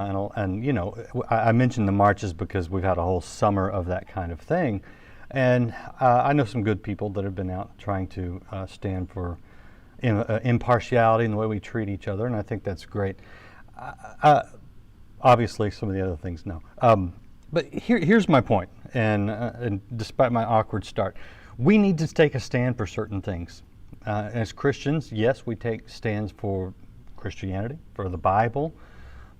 And you know, I mentioned the marches because we've had a whole summer of that kind of thing. And I know some good people that have been out trying to stand for impartiality in the way we treat each other, and I think that's great. Obviously, some of the other things, no. But here's my point, and despite my awkward start, we need to take a stand for certain things. As Christians, yes, we take stands for Christianity, for the Bible,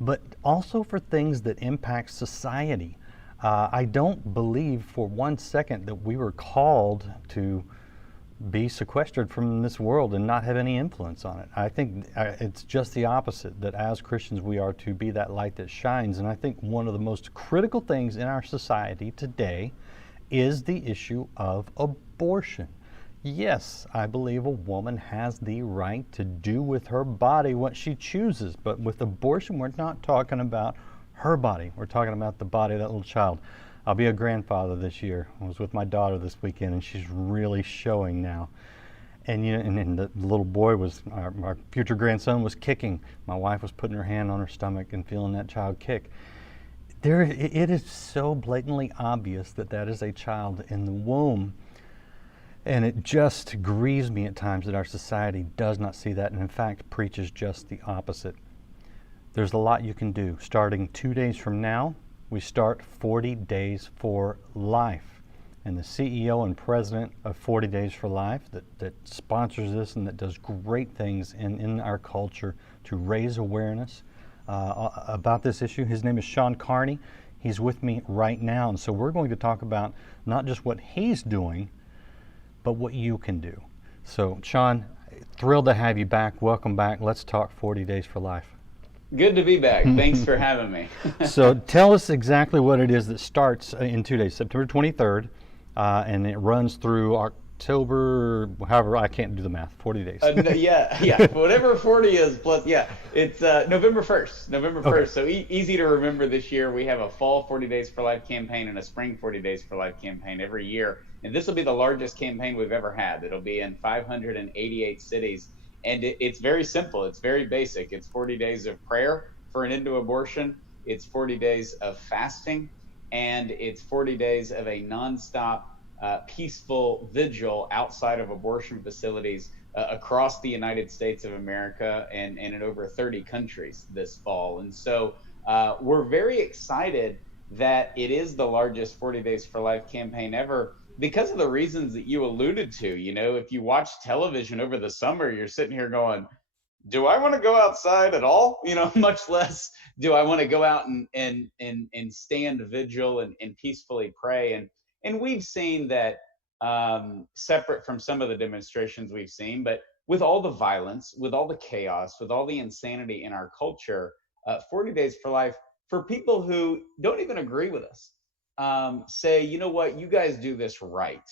but also for things that impact society. I don't believe for one second that we were called to be sequestered from this world and not have any influence on it. I think it's just the opposite, that as Christians we are to be that light that shines. And I think one of the most critical things in our society today is the issue of abortion. Yes, I believe a woman has the right to do with her body what she chooses, but with abortion we're not talking about her body. We're talking about the body of that little child. I'll be a grandfather this year. I was with my daughter this weekend, and she's really showing now. And you know, and the little boy was, our future grandson was kicking. My wife was putting her hand on her stomach and feeling that child kick. It is so blatantly obvious that that is a child in the womb. And it just grieves me at times that our society does not see that, and in fact preaches just the opposite. There's a lot you can do. Starting 2 days from now, we start 40 Days for Life. And the CEO and president of 40 Days for Life that sponsors this and that does great things in our culture to raise awareness about this issue, his name is Shawn Carney. He's with me right now. And so we're going to talk about not just what he's doing, but what you can do. So Shawn, thrilled to have you back. Welcome back. Let's talk 40 Days for Life. Good to be back. Thanks for having me. So tell us exactly what it is that starts in 2 days, September 23rd, and it runs through October, however, I can't do the math, 40 days. Yeah, whatever 40 is plus, yeah, it's November 1st, November 1st. Okay. So easy to remember this year. We have a fall 40 Days for Life campaign and a spring 40 Days for Life campaign every year. And this will be the largest campaign we've ever had. It'll be in 588 cities. And it's very simple. It's very basic. It's 40 days of prayer for an end to abortion. It's 40 days of fasting. And it's 40 days of a nonstop, peaceful vigil outside of abortion facilities across the United States of America and in over 30 countries this fall. And so we're very excited that it is the largest 40 Days for Life campaign ever, because of the reasons that you alluded to. You know, if you watch television over the summer, you're sitting here going, do I want to go outside at all? You know, much less do I want to go out and stand vigil and peacefully pray. And we've seen that, separate from some of the demonstrations we've seen, but with all the violence, with all the chaos, with all the insanity in our culture, 40 Days for Life, for people who don't even agree with us, say, you know what, you guys do this right.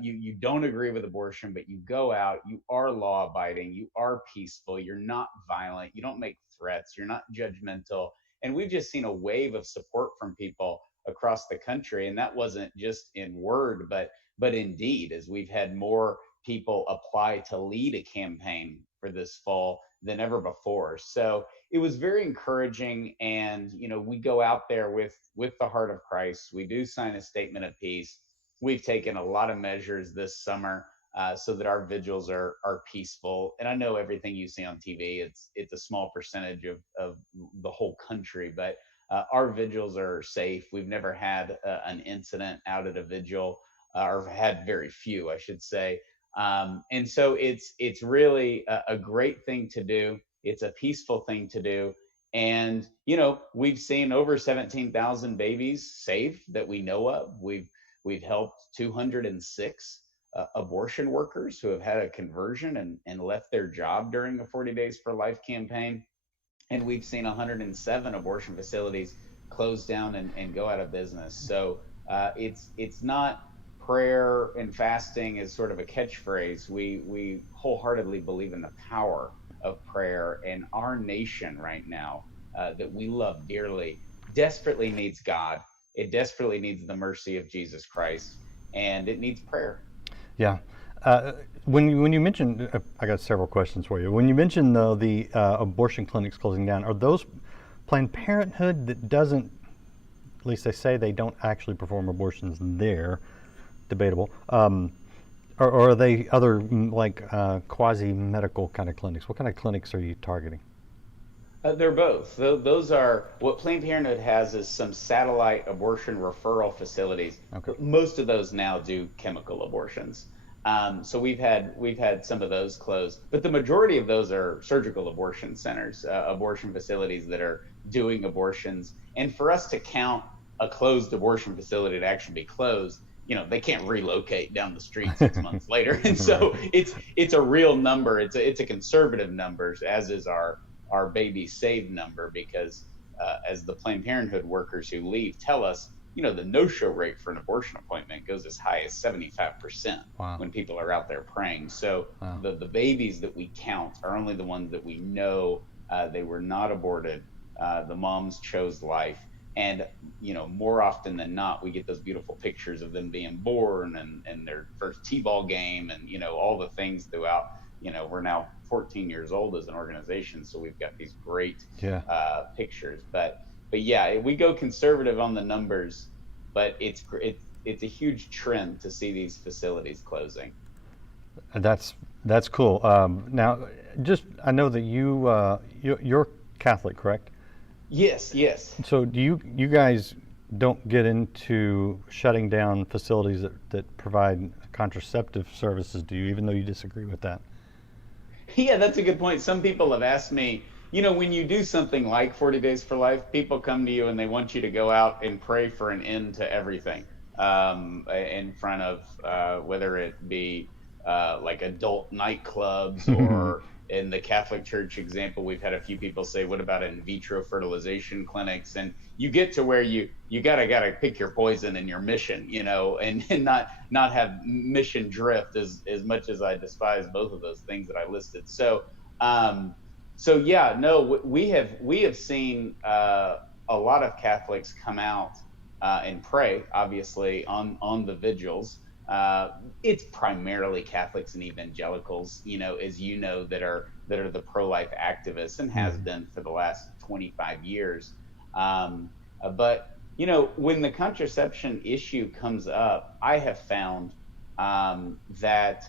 You don't agree with abortion, but you go out, you are law abiding, you are peaceful, you're not violent, you don't make threats, you're not judgmental. And we've just seen a wave of support from people across the country. And that wasn't just in word, but in deed, as we've had more people apply to lead a campaign for this fall than ever before. So it was very encouraging. And, you know, we go out there with the heart of Christ. We do sign a statement of peace. We've taken a lot of measures this summer so that our vigils are peaceful. And I know everything you see on TV, it's a small percentage of the whole country, but our vigils are safe. We've never had an incident out at a vigil, or had very few, I should say. And so it's really a great thing to do. It's a peaceful thing to do. And, you know, we've seen over 17,000 babies saved that we know of. We've helped 206 abortion workers who have had a conversion and left their job during the 40 Days for Life campaign. And we've seen 107 abortion facilities close down and go out of business. So it's not prayer and fasting as sort of a catchphrase. We wholeheartedly believe in the power of prayer, and our nation right now that we love dearly desperately needs God. It desperately needs the mercy of Jesus Christ, and it needs prayer. Yeah. When you mentioned, I got several questions for you. When you mentioned though the abortion clinics closing down, are those Planned Parenthood that doesn't, at least they say they don't actually perform abortions there, debatable, or are they other like quasi-medical kind of clinics? What kind of clinics are you targeting? They're both. Those are what Planned Parenthood has is some satellite abortion referral facilities. Okay. Most of those now do chemical abortions. So we've had some of those closed, but the majority of those are surgical abortion centers, abortion facilities that are doing abortions. And for us to count a closed abortion facility to actually be closed, they can't relocate down the street 6 months later, and so it's a real number. It's a conservative number, as is our baby saved number, because as the Planned Parenthood workers who leave tell us, the no-show rate for an abortion appointment goes as high as 75%. Wow. When people are out there praying. So Wow. the babies that we count are only the ones that we know they were not aborted. The moms chose life. And, more often than not, we get those beautiful pictures of them being born and their first T-ball game and, all the things throughout. We're now 14 years old as an organization, so we've got these great pictures. But yeah, we go conservative on the numbers, but it's a huge trend to see these facilities closing. That's cool. Now, I know that you're Catholic, correct? Yes. So do you guys don't get into shutting down facilities that provide contraceptive services, do you, even though you disagree with that? Yeah, that's a good point. Some people have asked me, when you do something like 40 Days for Life, people come to you and they want you to go out and pray for an end to everything in front of whether it be like adult nightclubs or in the Catholic Church example, we've had a few people say, what about in vitro fertilization clinics? And you get to where you gotta pick your poison and your mission, and not have mission drift as much as I despise both of those things that I listed. So yeah, no, we have seen a lot of Catholics come out and pray, obviously on the vigils. It's primarily Catholics and evangelicals, as that are the pro-life activists and has been for the last 25 years. But when the contraception issue comes up, I have found that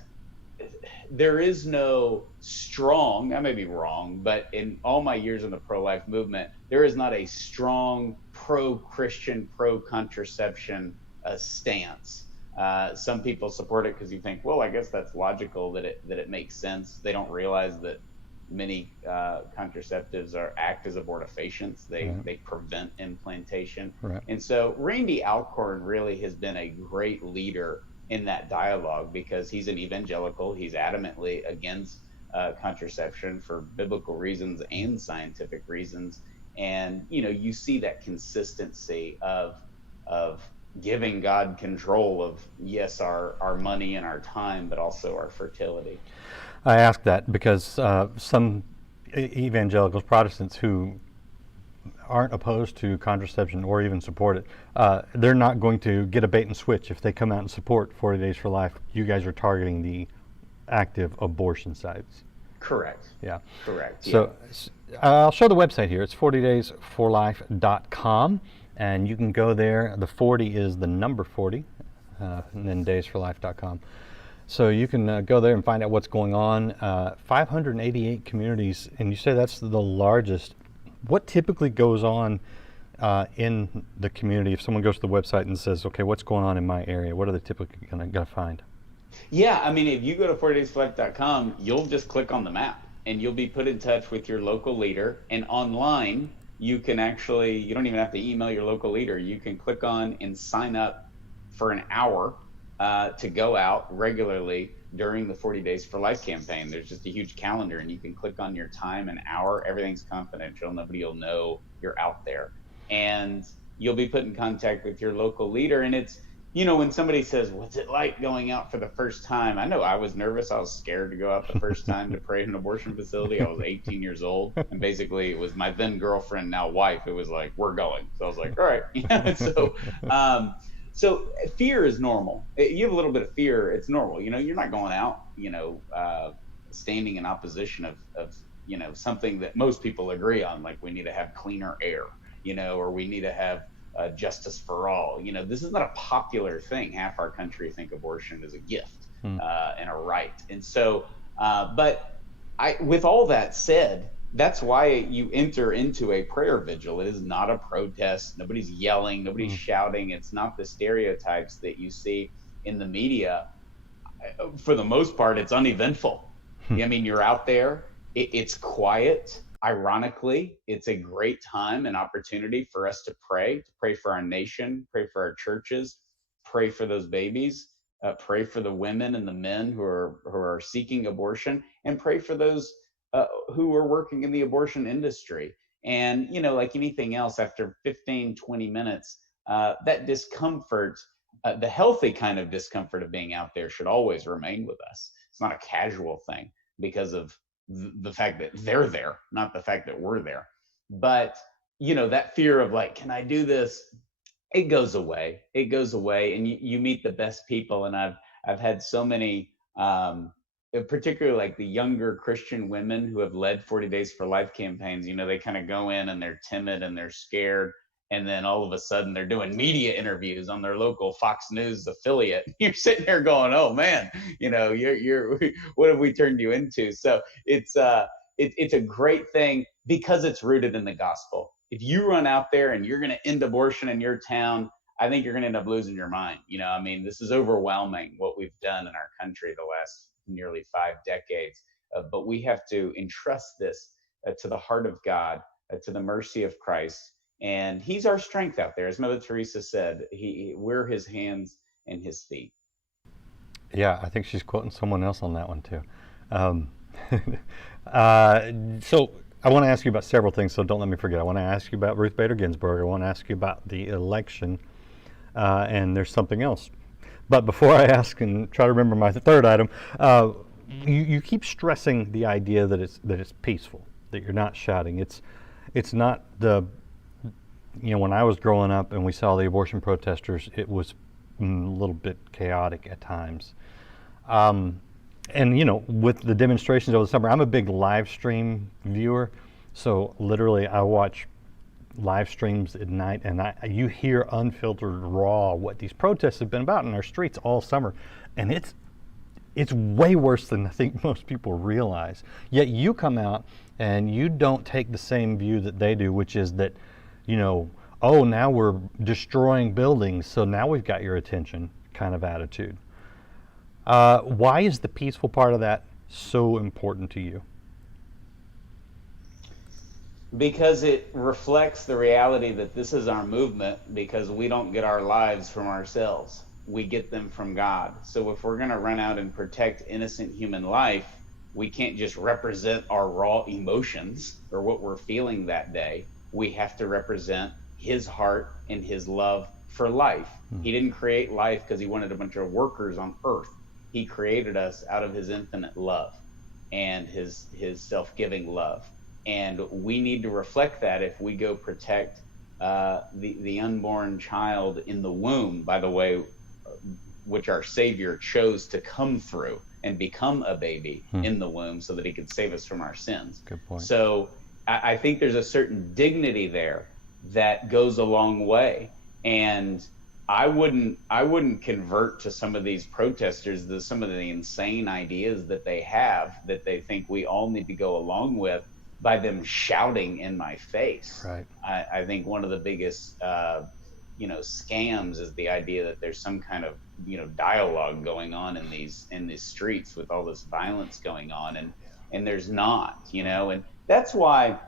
there is no strong, I may be wrong, but in all my years in the pro-life movement, there is not a strong pro-Christian, pro-contraception stance. Some people support it because you think, well, I guess that's logical that it makes sense. They don't realize that many contraceptives act as abortifacients. They prevent implantation. Right. And so Randy Alcorn really has been a great leader in that dialogue because he's an evangelical. He's adamantly against contraception for biblical reasons and scientific reasons. And, you see that consistency of giving God control of, yes, our money and our time, but also our fertility. I ask that because some evangelicals, Protestants who aren't opposed to contraception or even support it, they're not going to get a bait and switch if they come out and support 40 Days for Life. You guys are targeting the active abortion sites. Correct. Yeah. Correct. So I'll show the website here. It's 40daysforlife.com. And you can go there. The 40 is the number 40, and then daysforlife.com. So you can go there and find out what's going on. 588 communities, and you say that's the largest. What typically goes on in the community if someone goes to the website and says, okay, what's going on in my area? What are they typically going to find? Yeah, I mean, if you go to 40daysforlife.com, you'll just click on the map, and you'll be put in touch with your local leader. And online, you can you don't even have to email your local leader. You can click on and sign up for an hour to go out regularly during the 40 Days for Life campaign. There's just a huge calendar, and you can click on your time and hour. Everything's confidential. Nobody will know you're out there. And you'll be put in contact with your local leader. And it's, when somebody says, what's it like going out for the first time? I know I was nervous. I was scared to go out the first time to pray in an abortion facility. I was 18 years old. And basically it was my then girlfriend, now wife. It was like, we're going. So I was like, all right. So fear is normal. You have a little bit of fear. It's normal. You're not going out, standing in opposition of something that most people agree on, like we need to have cleaner air, or we need to have justice for all. This is not a popular thing. Half our country think abortion is a gift Mm. and a right. And so, but with all that said, that's why you enter into a prayer vigil. It is not a protest. Nobody's yelling, nobody's shouting. It's not the stereotypes that you see in the media. For the most part, it's uneventful. I mean, you're out there, it's quiet. Ironically, it's a great time and opportunity for us to pray for our nation, pray for our churches, pray for those babies, pray for the women and the men who are seeking abortion, and pray for those who are working in the abortion industry. And, like anything else, after 15, 20 minutes, that discomfort, the healthy kind of discomfort of being out there should always remain with us. It's not a casual thing because of the fact that they're there, not the fact that we're there. But, that fear of like, can I do this? It goes away. It goes away, and you meet the best people. And I've had so many, particularly like the younger Christian women who have led 40 Days for Life campaigns. They kind of go in and they're timid and they're scared, and then all of a sudden they're doing media interviews on their local Fox News affiliate. You're sitting there going, "Oh man, you're what have we turned you into?" So it's a great thing because it's rooted in the gospel. If you run out there and you're going to end abortion in your town, I think you're going to end up losing your mind. I mean, this is overwhelming what we've done in our country the last nearly 5 decades. But we have to entrust this to the heart of God, to the mercy of Christ. And he's our strength out there. As Mother Teresa said, we're his hands and his feet. Yeah, I think she's quoting someone else on that one too. So I want to ask you about several things, so don't let me forget. I want to ask you about Ruth Bader Ginsburg. I want to ask you about the election, and there's something else. But before I ask and try to remember my third item, you keep stressing the idea that it's peaceful, that you're not shouting. It's not the, when I was growing up and we saw the abortion protesters, it was a little bit chaotic at times. And with the demonstrations over the summer, I'm a big live stream viewer, so literally I watch live streams at night, and you hear unfiltered, raw what these protests have been about in our streets all summer, and it's way worse than I think most people realize. Yet you come out and you don't take the same view that they do, which is that, oh, now we're destroying buildings, so now we've got your attention kind of attitude. Why is the peaceful part of that so important to you? Because it reflects the reality that this is our movement, because we don't get our lives from ourselves. We get them from God. So if we're going to run out and protect innocent human life, we can't just represent our raw emotions or what we're feeling that day. We have to represent his heart and his love for life. He didn't create life because he wanted a bunch of workers on earth. He created us out of his infinite love and his self-giving love. And we need to reflect that if we go protect the unborn child in the womb, by the way, which our Savior chose to come through and become a baby in the womb so that he could save us from our sins. Good point. So I think there's a certain dignity there that goes a long way. And I wouldn't convert to some of these protesters, some of the insane ideas that they have, that they think we all need to go along with, by them shouting in my face. Right. I think one of the biggest scams is the idea that there's some kind of dialogue going on in these streets with all this violence going on, and there's not, and that's why,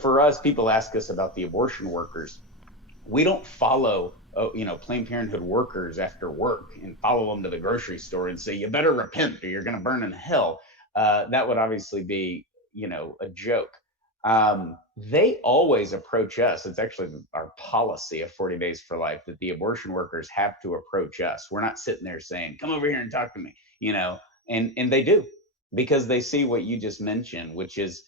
for us, people ask us about the abortion workers. We don't follow Planned Parenthood workers after work and follow them to the grocery store and say, you better repent or you're going to burn in hell. That would obviously be a joke. They always approach us. It's actually our policy of 40 Days for Life that the abortion workers have to approach us. We're not sitting there saying, come over here and talk to me, and they do, because they see what you just mentioned, which is,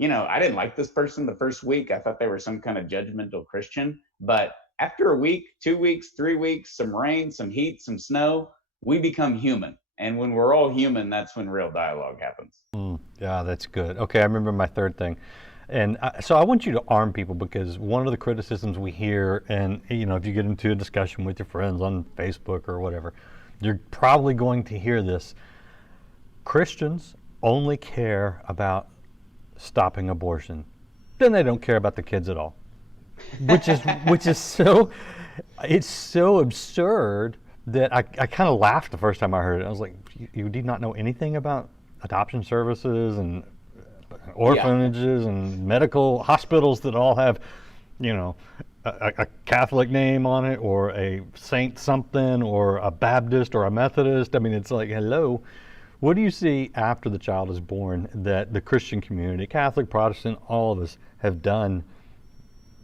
I didn't like this person the first week. I thought they were some kind of judgmental Christian, but after a week, 2 weeks, 3 weeks, some rain, some heat, some snow, we become human. And when we're all human, that's when real dialogue happens. Yeah, that's good. Okay, I remember my third thing. And so I want you to arm people, because one of the criticisms we hear, and if you get into a discussion with your friends on Facebook or whatever, you're probably going to hear this. Christians only care about stopping abortion. Then they don't care about the kids at all. Which is so, it's so absurd that I kind of laughed the first time I heard it. I was like, you did not know anything about adoption services and orphanages and medical hospitals that all have, a Catholic name on it, or a Saint something, or a Baptist or a Methodist. I mean, it's like, hello. What do you see after the child is born that the Christian community, Catholic, Protestant, all of us have done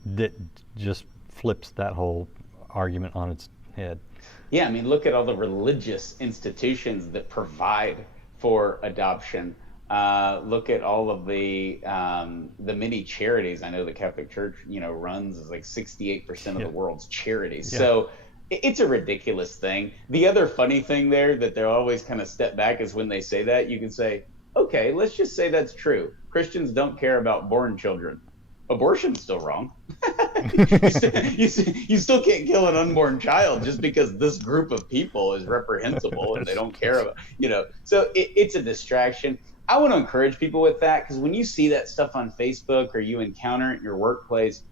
that just flips that whole argument on its head? Yeah, I mean, look at all the religious institutions that provide for adoption. Look at all of the many charities. I know the Catholic Church, runs is like 68% of the world's charities. Yeah. So it's a ridiculous thing. The other funny thing there that they'll always kind of step back is when they say that, you can say, okay, let's just say that's true. Christians don't care about born children. Abortion's still wrong. You still can't kill an unborn child just because this group of people is reprehensible and they don't care about, So it's a distraction. I want to encourage people with that, because when you see that stuff on Facebook or you encounter it in your workplace,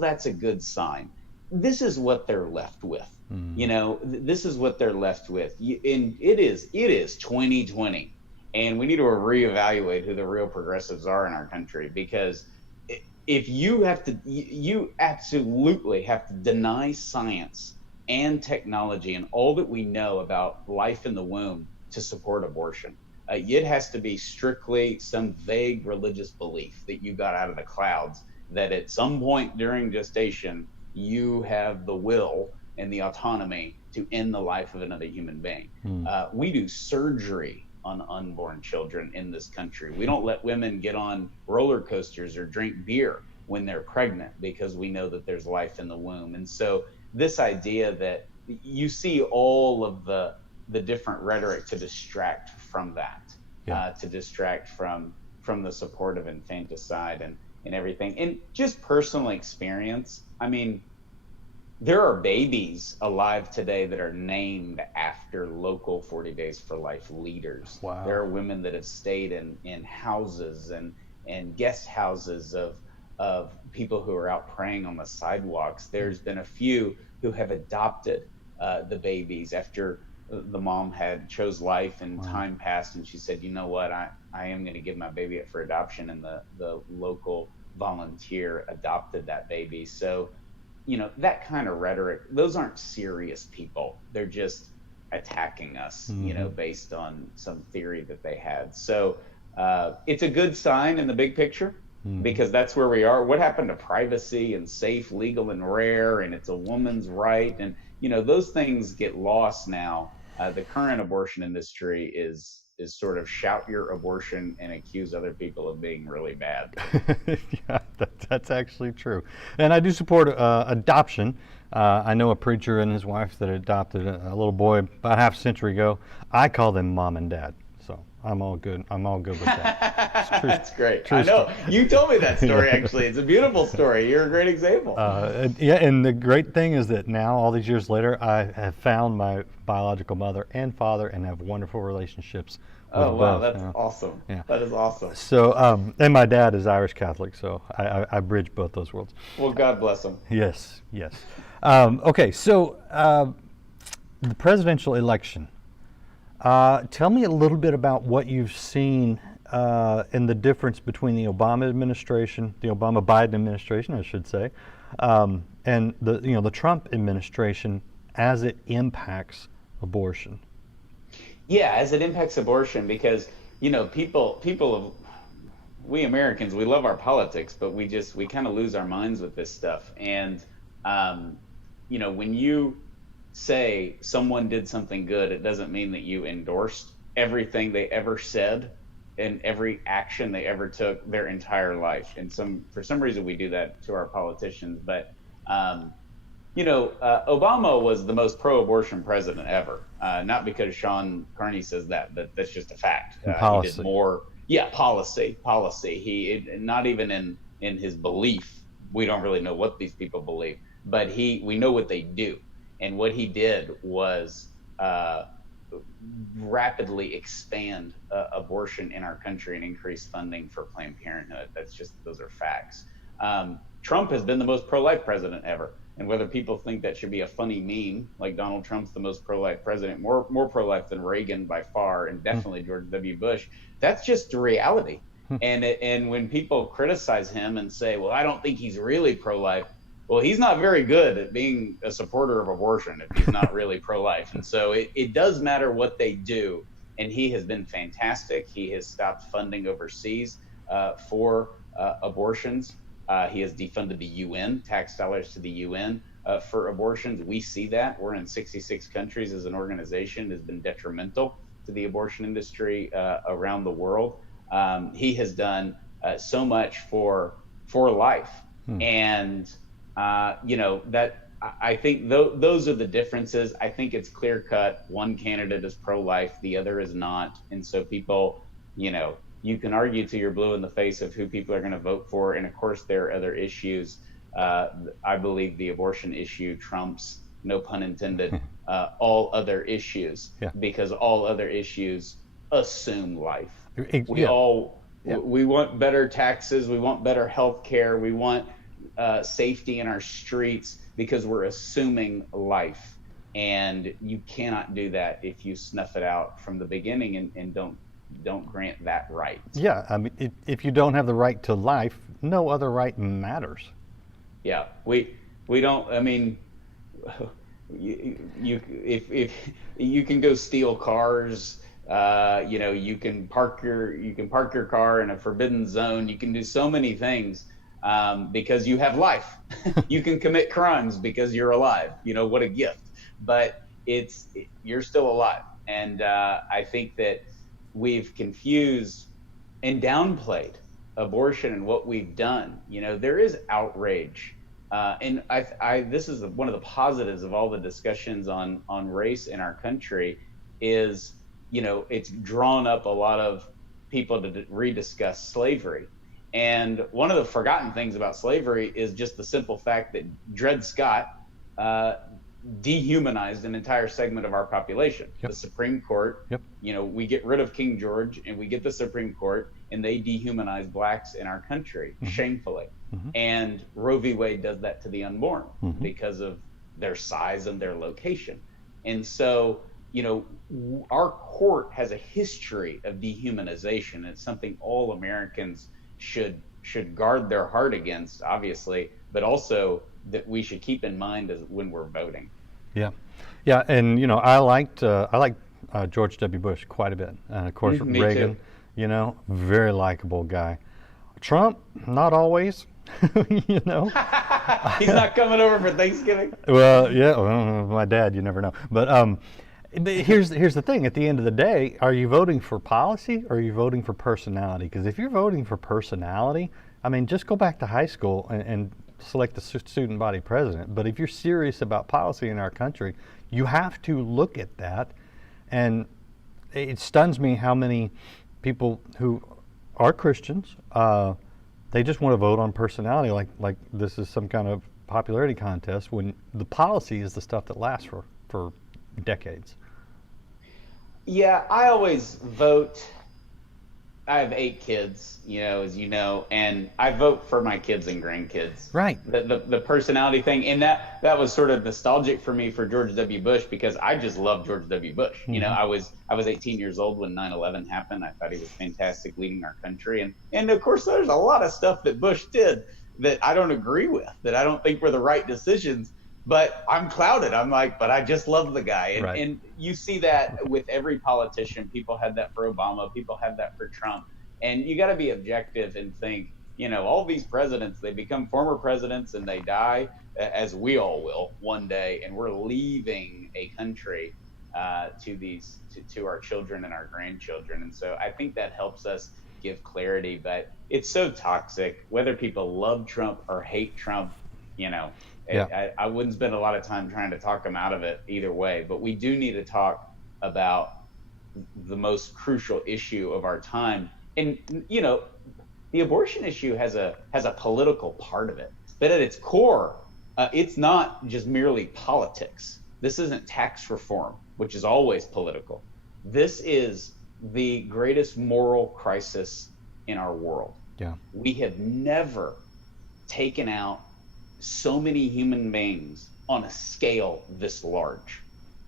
that's a good sign. This is what they're left with. This is what they're left with. And it is 2020, and we need to reevaluate who the real progressives are in our country, because if you absolutely have to deny science and technology and all that we know about life in the womb to support abortion. It has to be strictly some vague religious belief that you got out of the clouds, that at some point during gestation, you have the will and the autonomy to end the life of another human being. We do surgery on unborn children in this country. We don't let women get on roller coasters or drink beer when they're pregnant, because we know that there's life in the womb. And so this idea that you see all of the different rhetoric to distract from that, to distract from the support of infanticide and everything. And just personal experience, I mean, there are babies alive today that are named after local 40 Days for Life leaders. Wow. There are women that have stayed in houses and guest houses of people who are out praying on the sidewalks. There's been a few who have adopted the babies after the mom had chose life and time passed, and she said, you know what, I am going to give my baby up for adoption, and the local volunteer adopted that baby. So that kind of rhetoric, those aren't serious people. They're just attacking us, based on some theory that they had. So it's a good sign in the big picture, because that's where we are. What happened to privacy and safe, legal, and rare, and it's a woman's right? And, those things get lost now. The current abortion industry is sort of shout your abortion and accuse other people of being really bad. Yeah, that's actually true. And I do support adoption. I know a preacher and his wife that adopted a little boy about half a century ago. I call them mom and dad. So I'm all good. I'm all good with that. That's great. I know. You told me that story, actually. It's a beautiful story. You're a great example. Yeah, and the great thing is that now, all these years later, I have found my biological mother and father and have wonderful relationships with wow, both. that's awesome. Yeah. That is awesome. So, and my dad is Irish Catholic, so I bridge both those worlds. Well, God bless him. Yes. Okay, so the presidential election. Tell me a little bit about what you've seen in the difference between the Obama administration, the Obama-Biden administration, I should say, and the Trump administration as it impacts abortion. Yeah, as it impacts abortion, because we Americans, we love our politics, but we kind of lose our minds with this stuff. And when you say someone did something good, it doesn't mean that you endorsed everything they ever said and every action they ever took their entire life. And for some reason we do that to our politicians. But Obama was the most pro-abortion president ever. Not because Shawn Carney says that, but that's just a fact. He did more Yeah, policy. Not even in his belief. We don't really know what these people believe, but we know what they do, and what he did was uh, rapidly expand abortion in our country and increase funding for Planned Parenthood. Those are facts. Trump has been the most pro-life president ever. And whether people think that should be a funny meme, like Donald Trump's the most pro-life president, more pro-life than Reagan by far, and definitely George W. Bush, that's just the reality. And when people criticize him and say, well, I don't think he's really pro-life, well, he's not very good at being a supporter of abortion if he's not really pro-life. And so it does matter what they do. And he has been fantastic. He has stopped funding overseas for abortions. He has defunded the UN, tax dollars to the UN for abortions. We see that. We're in 66 countries as an organization. It has been detrimental to the abortion industry around the world. He has done so much for life. And that I think those are the differences. I think it's clear cut. One candidate is pro-life, the other is not. And so people, you can argue till you're blue in the face of who people are going to vote for. And of course, there are other issues. I believe the abortion issue trumps, no pun intended, all other issues, because all other issues assume life. We want better taxes. We want better health care. We want safety in our streets because we're assuming life. And you cannot do that if you snuff it out from the beginning and don't grant that right. Yeah, I mean, if you don't have the right to life, no other right matters. Yeah, we don't. I mean, if you can go steal cars, you can park your car in a forbidden zone. You can do so many things because you have life. You can commit crimes because you're alive. What a gift. But you're still alive, and I think that we've confused and downplayed abortion and what we've done. There is outrage, and this is one of the positives of all the discussions on race in our country is, it's drawn up a lot of people to rediscuss slavery. And one of the forgotten things about slavery is just the simple fact that Dred Scott dehumanized an entire segment of our population. The Supreme Court, we get rid of King George and we get the Supreme Court, and they dehumanize blacks in our country shamefully. And Roe v. Wade does that to the unborn because of their size and their location. And so, our court has a history of dehumanization. It's something all Americans should guard their heart against, obviously, but also that we should keep in mind as when we're voting. Yeah, and I liked George W. Bush quite a bit, and of course Reagan. Too. Very likable guy. Trump, not always. He's not coming over for Thanksgiving. Well, my dad, you never know. But here's the thing. At the end of the day, are you voting for policy or are you voting for personality? Because if you're voting for personality, I mean, just go back to high school and select the student body president. But if you're serious about policy in our country, you have to look at that. And it stuns me how many people who are Christians, they just want to vote on personality like this is some kind of popularity contest when the policy is the stuff that lasts for decades. Yeah, I always vote. I have 8 kids, as you know, and I vote for my kids and grandkids. Right. The personality thing, and that was sort of nostalgic for me for George W. Bush because I just love George W. Bush. I was 18 years old when 9/11 happened. I thought he was fantastic leading our country, and of course there's a lot of stuff that Bush did that I don't agree with, that I don't think were the right decisions. But I'm clouded. I'm like, but I just love the guy. And you see that with every politician. People had that for Obama. People had that for Trump. And you got to be objective and think, all these presidents, they become former presidents and they die, as we all will one day. And we're leaving a country to our children and our grandchildren. And so I think that helps us give clarity. But it's so toxic, whether people love Trump or hate Trump, I wouldn't spend a lot of time trying to talk them out of it either way, but we do need to talk about the most crucial issue of our time, And the abortion issue has a political part of it, but at its core, it's not just merely politics. This isn't tax reform, which is always political. This is the greatest moral crisis in our world. Yeah. We have never taken out so many human beings on a scale this large.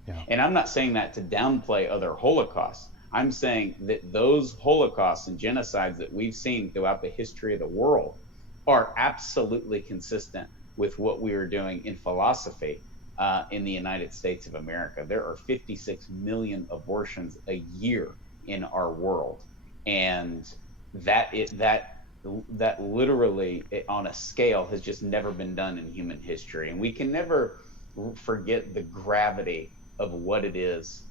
Yeah. And I'm not saying that to downplay other Holocausts. I'm saying that those Holocausts and genocides that we've seen throughout the history of the world are absolutely consistent with what we are doing in philosophy in the United States of America. There are 56 million abortions a year in our world, and that literally on a scale has just never been done in human history. And we can never forget the gravity of what it is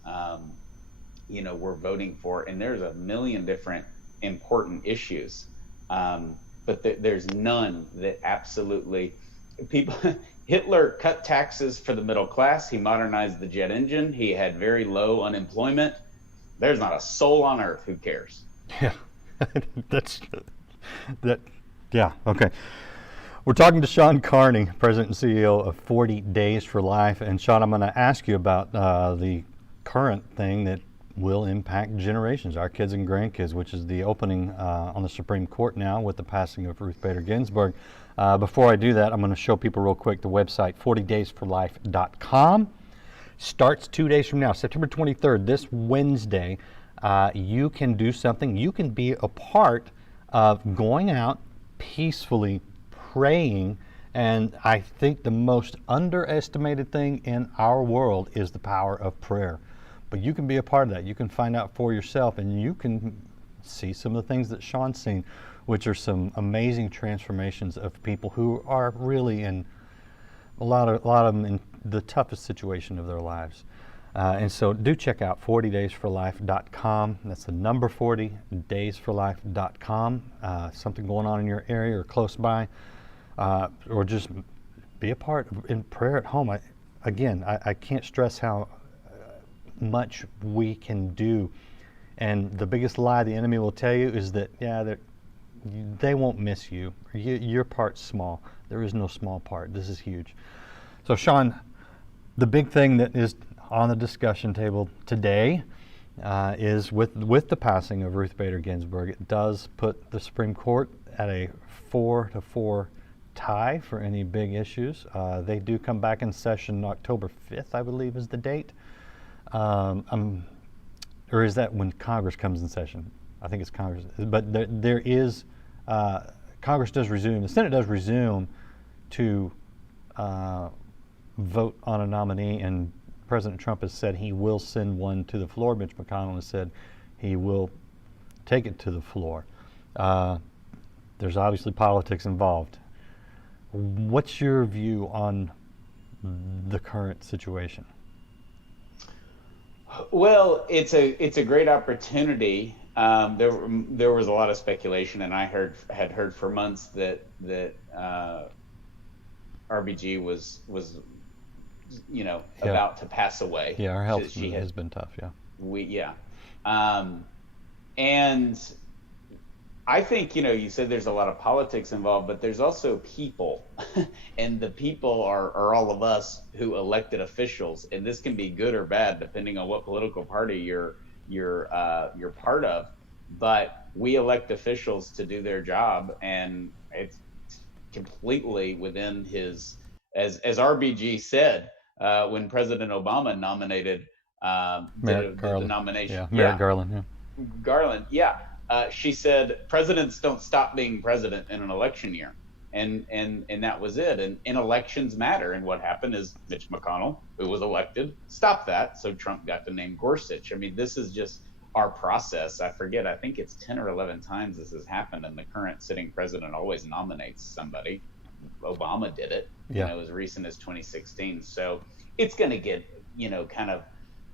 we're voting for. And there's a million different important issues, but there's none that absolutely Hitler cut taxes for the middle class. He modernized the jet engine. He had very low unemployment. There's not a soul on earth who cares. Yeah, yeah, okay. We're talking to Shawn Carney, President and CEO of 40 Days for Life. And Shawn, I'm going to ask you about the current thing that will impact generations, our kids and grandkids, which is the opening on the Supreme Court now with the passing of Ruth Bader Ginsburg. Before I do that, I'm going to show people real quick the website, 40daysforlife.com. Starts 2 days from now, September 23rd, this Wednesday. You can do something. You can be a part of going out peacefully praying. And I think the most underestimated thing in our world is the power of prayer. But you can be a part of that. You can find out for yourself, and you can see some of the things that Shawn's seen, which are some amazing transformations of people who are really in a lot of them in the toughest situation of their lives. And so do check out 40daysforlife.com. That's the number 40daysforlife.com. Something going on in your area or close by, or just be a part in prayer at home. I can't stress how much we can do. And the biggest lie the enemy will tell you is that, they won't miss you. Your part's small. There is no small part. This is huge. So Shawn, the big thing that is on the discussion table today is with the passing of Ruth Bader Ginsburg, it does put the Supreme Court at a 4-4 tie for any big issues. They do come back in session October 5th, I believe is the date. Or is that when Congress comes in session? I think it's Congress. But there is, Congress does resume, the Senate does resume to vote on a nominee, and President Trump has said he will send one to the floor. Mitch McConnell has said he will take it to the floor. There's obviously politics involved. What's your view on the current situation? Well, it's a great opportunity. There was a lot of speculation, and I had heard for months that RBG was about to pass away. Yeah, our health has been tough. Yeah. And I think you said there's a lot of politics involved, but there's also people, and the people are all of us who elected officials, and this can be good or bad depending on what political party you're part of. But we elect officials to do their job, and it's completely within his, as RBG said when President Obama nominated the nomination. Yeah, Merrick Garland. Yeah. Garland. Yeah. She said presidents don't stop being president in an election year, and that was it. And elections matter. And what happened is Mitch McConnell, who was elected, stopped that. So Trump got to name Gorsuch. I mean, this is just our process. I forget. I think it's 10 or 11 times this has happened, and the current sitting president always nominates somebody. Obama did it. As recent as 2016. So it's going to get kind of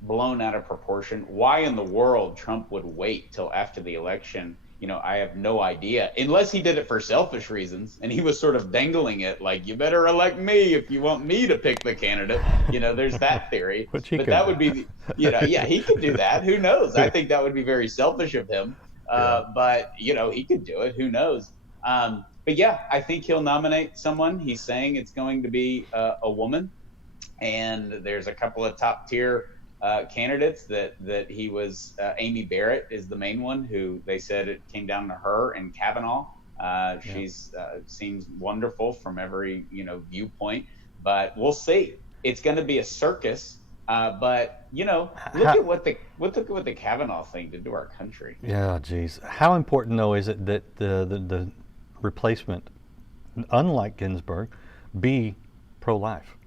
blown out of proportion. Why in the world Trump would wait till after the election, I have no idea, unless he did it for selfish reasons, and he was sort of dangling it like, you better elect me if you want me to pick the candidate. There's that theory. But that would be, he could do that. Who knows? I think that would be very selfish of him. but he could do it. Who knows? But yeah, I think he'll nominate someone. He's saying it's going to be a woman, and there's a couple of top tier candidates that he was. Amy Barrett is the main one, who they said it came down to her and Kavanaugh. She's seems wonderful from every viewpoint, but we'll see. It's going to be a circus. But look at what the Kavanaugh thing did to our country. Yeah, geez. How important though is it that the replacement, unlike Ginsburg, be pro-life?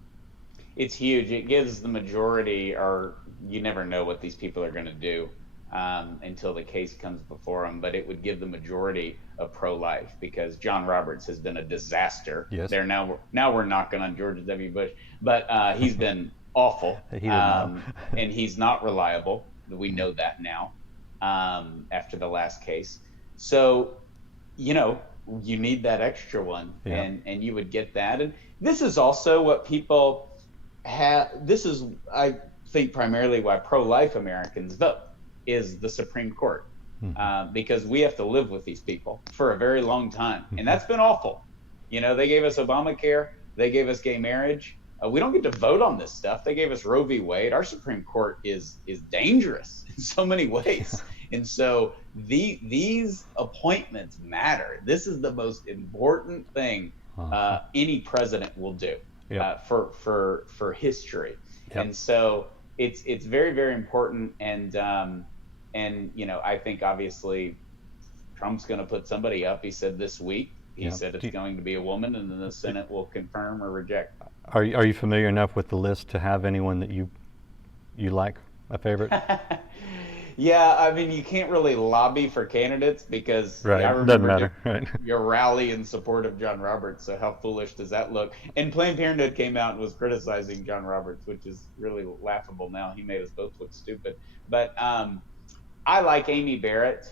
It's huge. It gives the majority, or you never know what these people are going to do until the case comes before them. But it would give the majority of pro-life, because John Roberts has been a disaster. Yes. Now we're knocking on George W. Bush, but he's been awful, and he's not reliable. We know that now after the last case. So, you need that extra one, and you would get that. And this is also what people have. This is, I think, primarily why pro-life Americans vote, is the Supreme Court, because we have to live with these people for a very long time, and that's been awful. They gave us Obamacare, they gave us gay marriage. We don't get to vote on this stuff. They gave us Roe v. Wade. Our Supreme Court is dangerous in so many ways. And so these appointments matter. This is the most important thing any president will do for history. Yep. And so it's very, very important. And I think obviously Trump's going to put somebody up. He said this week. He said it's going to be a woman, and then the Senate will confirm or reject. Are you familiar enough with the list to have anyone that you like, a favorite? Yeah, I mean, you can't really lobby for candidates because I remember doesn't matter. Right. Your rally in support of John Roberts. So how foolish does that look? And Planned Parenthood came out and was criticizing John Roberts, which is really laughable now. He made us both look stupid. But I like Amy Barrett.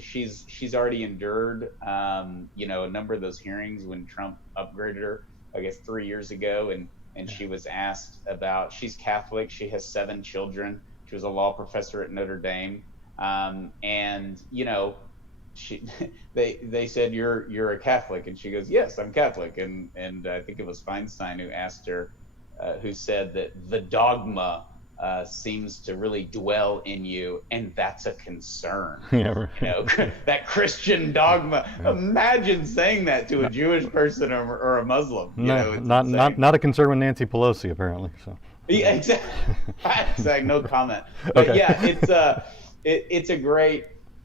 She's already endured a number of those hearings when Trump upgraded her, I guess 3 years ago, and she was asked about, she's Catholic, she has 7 children, she was a law professor at Notre Dame, and they said you're a Catholic, and she goes, yes, I'm Catholic, and I think it was Feinstein who asked her, who said that the dogma seems to really dwell in you, and that's a concern. Yeah, right. That Christian dogma. Yeah. Imagine saying that to a Jewish person or a Muslim. Not a concern with Nancy Pelosi, apparently. So. Yeah, exactly. No comment. But okay. Yeah, it's a great.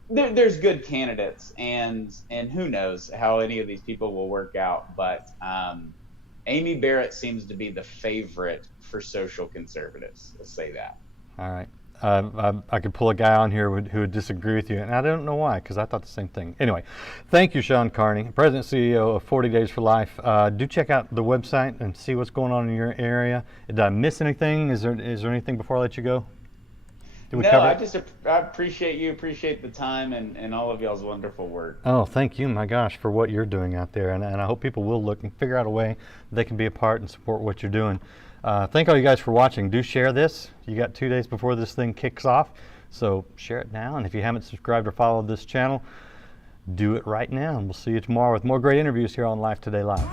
There's good candidates, and who knows how any of these people will work out. But Amy Barrett seems to be the favorite for social conservatives. Let's say that. All right. I could pull a guy on here who would disagree with you, and I don't know why, because I thought the same thing. Anyway, thank you, Shawn Carney, President and CEO of 40 Days for Life. Do check out the website and see what's going on in your area. Did I miss anything? Is there anything before I let you go? I appreciate you, appreciate the time, and all of y'all's wonderful work. Oh, thank you, my gosh, for what you're doing out there, and I hope people will look and figure out a way they can be a part and support what you're doing. Thank all you guys for watching. Do share this. You got 2 days before this thing kicks off, so share it now. And if you haven't subscribed or followed this channel, do it right now. And we'll see you tomorrow with more great interviews here on Life Today Live.